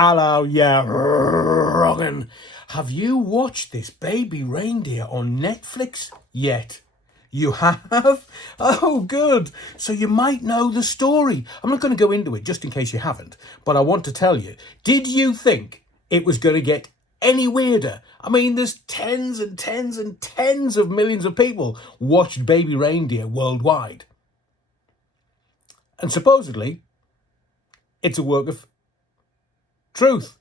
Hello, yeah, wrongin'. Have you watched this Baby Reindeer on Netflix yet? You have? Oh, good. So you might know the story. I'm not going to go into it just in case you haven't, but I want to tell you. Did you think it was going to get any weirder? I mean, there's tens and tens and tens of millions of people watched Baby Reindeer worldwide. And supposedly, it's a work of truth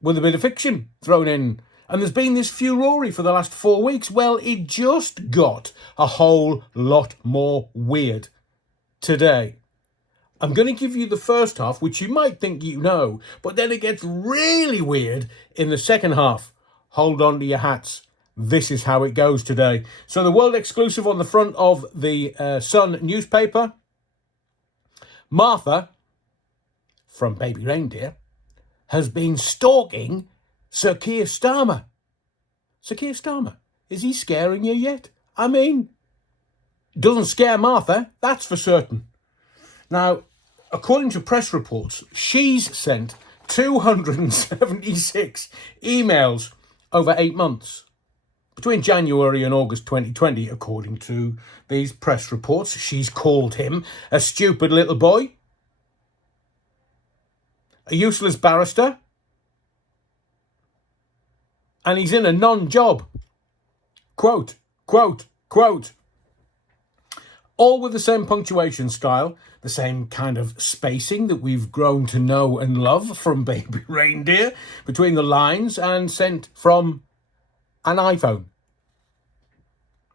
with a bit of fiction thrown in. And there's been this furore for the last 4 weeks. Well, it just got a whole lot more weird today. I'm going to give you the first half, which you might think you know, but then it gets really weird in the second half. Hold on to your hats. This is how it goes today. So the world exclusive on the front of the Sun newspaper. Martha, from Baby Reindeer, has been stalking Sir Keir Starmer. Sir Keir Starmer, is he scaring you yet? I mean, doesn't scare Martha, that's for certain. Now, according to press reports, she's sent 276 emails over 8 months. Between January and August 2020, according to these press reports, she's called him a stupid little boy, a useless barrister, and he's in a non-job. Quote, quote, quote. All with the same punctuation style, the same kind of spacing that we've grown to know and love from Baby Reindeer between the lines and sent from an iPhone.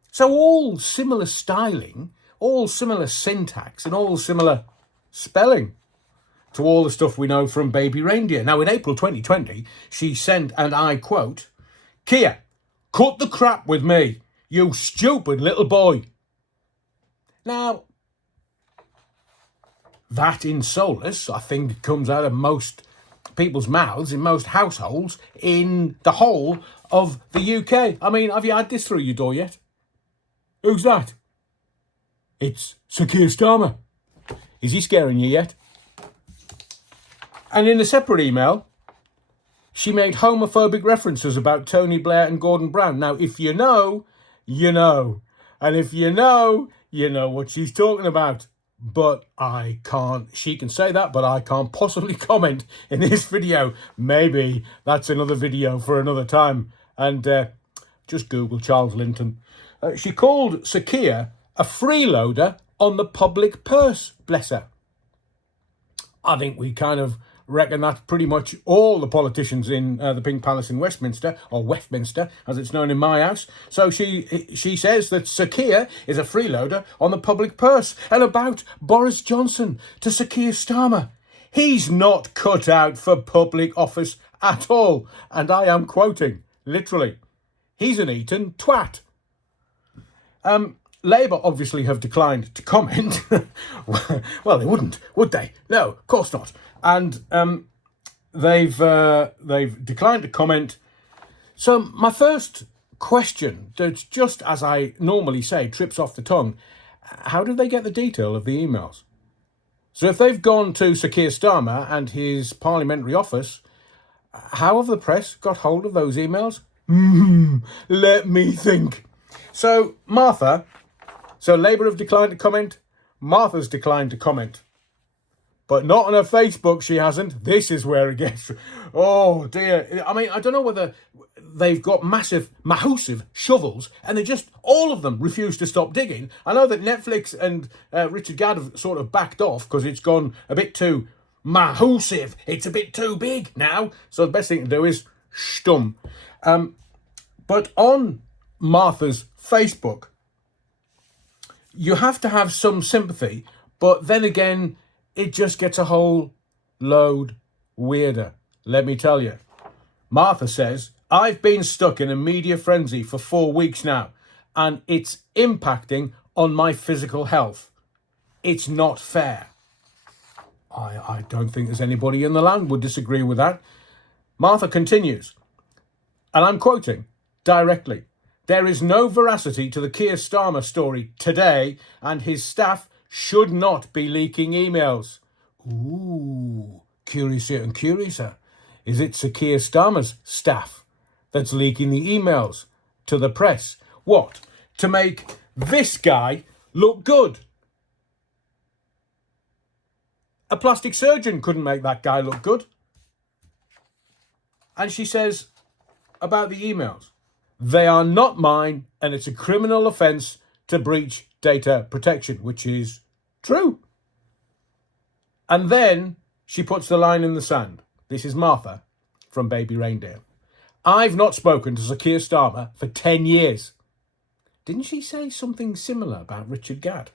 So all similar styling, all similar syntax and all similar spelling to all the stuff we know from Baby Reindeer. Now, in April 2020, she sent, and I quote, "Keir, cut the crap with me, you stupid little boy." Now, that in solace, I think, comes out of most people's mouths in most households in the whole of the UK. I mean, have you had this through your door yet? Who's that? It's Sir Keir Starmer. Is he scaring you yet? And in a separate email, she made homophobic references about Tony Blair and Gordon Brown. Now, if you know, you know. And if you know what she's talking about. But I can't, she can say that, but I can't possibly comment in this video. Maybe that's another video for another time. And just Google Charles Linton. She called Sir Keir a freeloader on the public purse, bless her. I think we kind of reckon that's pretty much all the politicians in the Pink Palace in Westminster, or Westminster, as it's known in my house. So she says that Sir Keir is a freeloader on the public purse. And about Boris Johnson to Sir Keir Starmer, he's not cut out for public office at all. And I am quoting, literally, he's an Eton twat. Labour obviously have declined to comment. Well, they wouldn't, would they? No, of course not. And they've declined to comment. So my first question, that's just as I normally say, trips off the tongue. How did they get the detail of the emails? So if they've gone to Sir Keir Starmer and his parliamentary office, how have the press got hold of those emails? Let me think. So Martha, so Labour have declined to comment. Martha's declined to comment. But not on her Facebook, she hasn't. This is where it gets... Oh, dear. I mean, I don't know whether they've got massive shovels and they just, all of them, refuse to stop digging. I know that Netflix and Richard Gadd have sort of backed off because it's gone a bit too massive. It's a bit too big now. So the best thing to do is stum. But on Martha's Facebook, you have to have some sympathy, but then again, it just gets a whole load weirder. Let me tell you. Martha says, "I've been stuck in a media frenzy for 4 weeks now, and it's impacting on my physical health. It's not fair." I don't think there's anybody in the land would disagree with that. Martha continues, and I'm quoting directly, "There is no veracity to the Keir Starmer story today, and his staff should not be leaking emails." Ooh, curiouser and curiouser. Is it Sir Keir Starmer's staff that's leaking the emails to the press? What? To make this guy look good. A plastic surgeon couldn't make that guy look good. And she says about the emails, they are not mine and it's a criminal offence to breach data protection, which is true. And then she puts the line in the sand. This is Martha from Baby Reindeer. I've not spoken to Sir Keir Starmer for 10 years. Didn't she say something similar about Richard Gadd?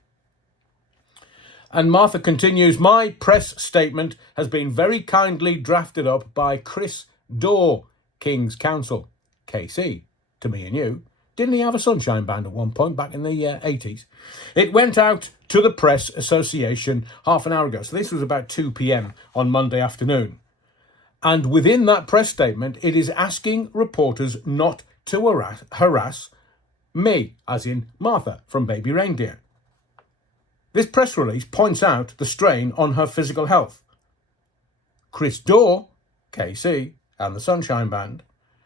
And Martha continues, my press statement has been very kindly drafted up by Chris Daw, King's Counsel, KC, to me and you. Didn't he have a sunshine band at one point back in the 80s? It went out to the Press Association half an hour ago. So this was about 2 p.m. on Monday afternoon. And within that press statement, it is asking reporters not to harass me, as in Martha from Baby Reindeer. This press release points out the strain on her physical health. Chris Daw, KC, and the Sunshine Band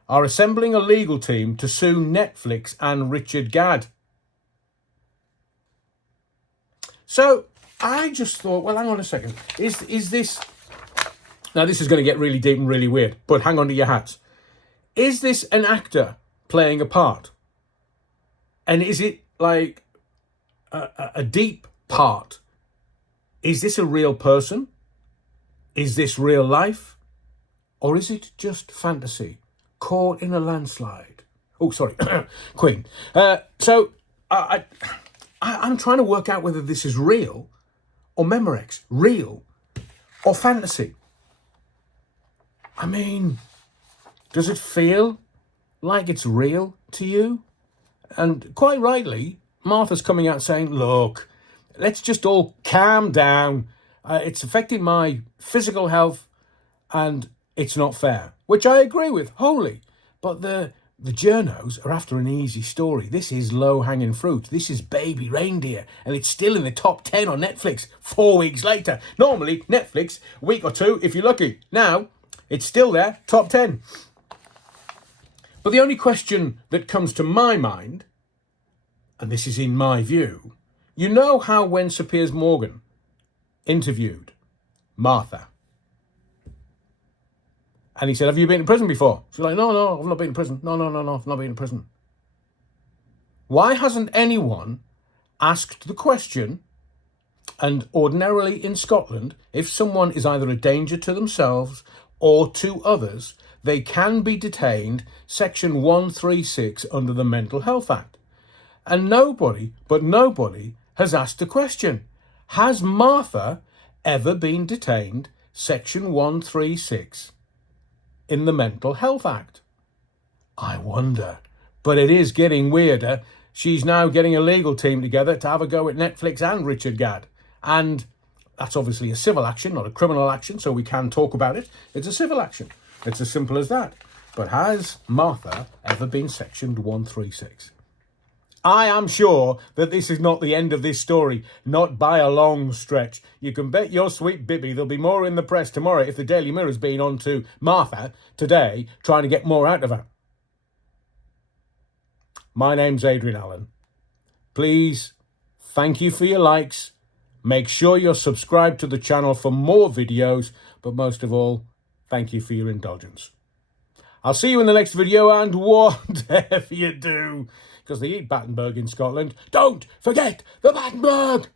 are assembling a legal team to sue Netflix and Richard Gadd. So I just thought, well, hang on a second. Is this... Now, this is going to get really deep and really weird, but hang on to your hats. Is this an actor playing a part? And is it like a deep part? Is this a real person? Is this real life? Or is it just fantasy? Caught in a landslide. Oh, sorry, Queen. So I'm trying to work out whether this is real or Memorex, real or fantasy. I mean, does it feel like it's real to you? And quite rightly, Martha's coming out saying, look, let's just all calm down. It's affecting my physical health and it's not fair, which I agree with wholly. But the journos are after an easy story. This is low-hanging fruit. This is Baby Reindeer, and it's still in the top 10 on Netflix 4 weeks later. Normally, Netflix, a week or two, if you're lucky. Now, it's still there, top 10. But the only question that comes to my mind, and this is in my view, you know how when Sir Piers Morgan interviewed Martha, and he said, have you been in prison before? She's like, no, I've not been in prison. No, I've not been in prison. Why hasn't anyone asked the question, and ordinarily in Scotland, if someone is either a danger to themselves or to others, they can be detained, Section 136 under the Mental Health Act. And nobody has asked the question, has Martha ever been detained, Section 136 in the Mental Health Act? I wonder. But it is getting weirder. She's now getting a legal team together to have a go at Netflix and Richard Gadd. And that's obviously a civil action, not a criminal action, so we can talk about it. It's a civil action. It's as simple as that. But has Martha ever been sectioned 136? I am sure that this is not the end of this story, not by a long stretch. You can bet your sweet Bibby there'll be more in the press tomorrow if the Daily Mirror's been on to Martha today, trying to get more out of her. My name's Adrian Allen. Please, thank you for your likes. Make sure you're subscribed to the channel for more videos, but most of all, thank you for your indulgence. I'll see you in the next video, and whatever you do, because they eat Battenberg in Scotland, don't forget the Battenberg!